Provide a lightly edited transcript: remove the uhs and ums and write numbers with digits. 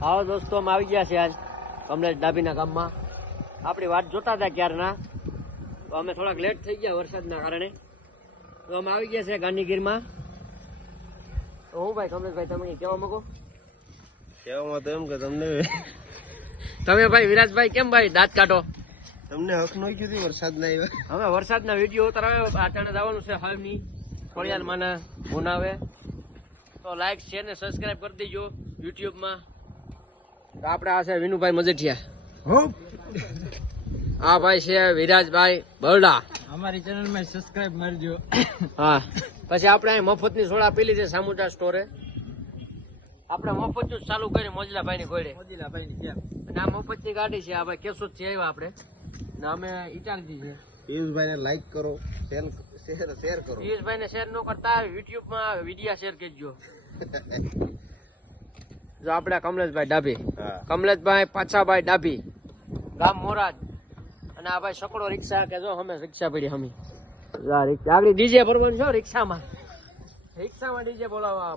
આવો દોસ્તો અમે આવી ગયા છે આજ કમલેશ ડાભીના ગામમાં. આપણી વાત જોતા હતા ક્યારના, તો અમે થોડાક લેટ થઈ ગયા વરસાદના કારણે. તો અમે આવી ગયા છે ગાંધીગીરમાં. તો હું ભાઈ કમલેશભાઈ તમે કહેવા માંગો? કહેવામાં તો એમ કે તમને તમે ભાઈ વિરાજભાઈ કેમ ભાઈ દાંત કાઢો? તમને હક ન કીધી વરસાદ ના આવ્યો. હવે વરસાદના વિડીયો ઉતારાવે આટાણે જવાનું છે હાલની ફળિયાલમાંના ભુનાવે. તો લાઈક શેર ને સબસ્ક્રાઈબ કરી દેજો યુટ્યુબમાં. તો આપણે આ છે વિનુભાઈ મજેઠિયા. આ ભાઈ છે વિરાજભાઈ બરડા. અમારી ચેનલમાં સબસ્ક્રાઇબ મારજો. હા, પછી આપણે અહીં મફતની સોડા પી લીધી સામુદ્રા સ્ટોરે. આપણે મફત જ ચાલુ કરી મોજલાભાઈ ની ઘોડે. અને આ મફતની ગાડી છે. આ ભાઈ કેશોદ થી આવ્યા આપણે ને અમે ઇટાલજી છે. પિયુષભાઈ ને લાઈક કરો, શેર કરો. પિયુષભાઈ ને શેર ન કરતા યુટ્યુબમાં વિડીયો શેર કરજો. જો આપણે કમલેશભાઈ ડાભી, કમલેશભાઈ પાછાભાઈ ડાભી, ગામ મોરાજ. અને આ ભાઈ સકડો રિક્ષા કે જો અમે રિક્ષા પડી હમી આગળ ડીજે ભરવાનું છે રિક્ષામાં ડીજે બોલાવવા.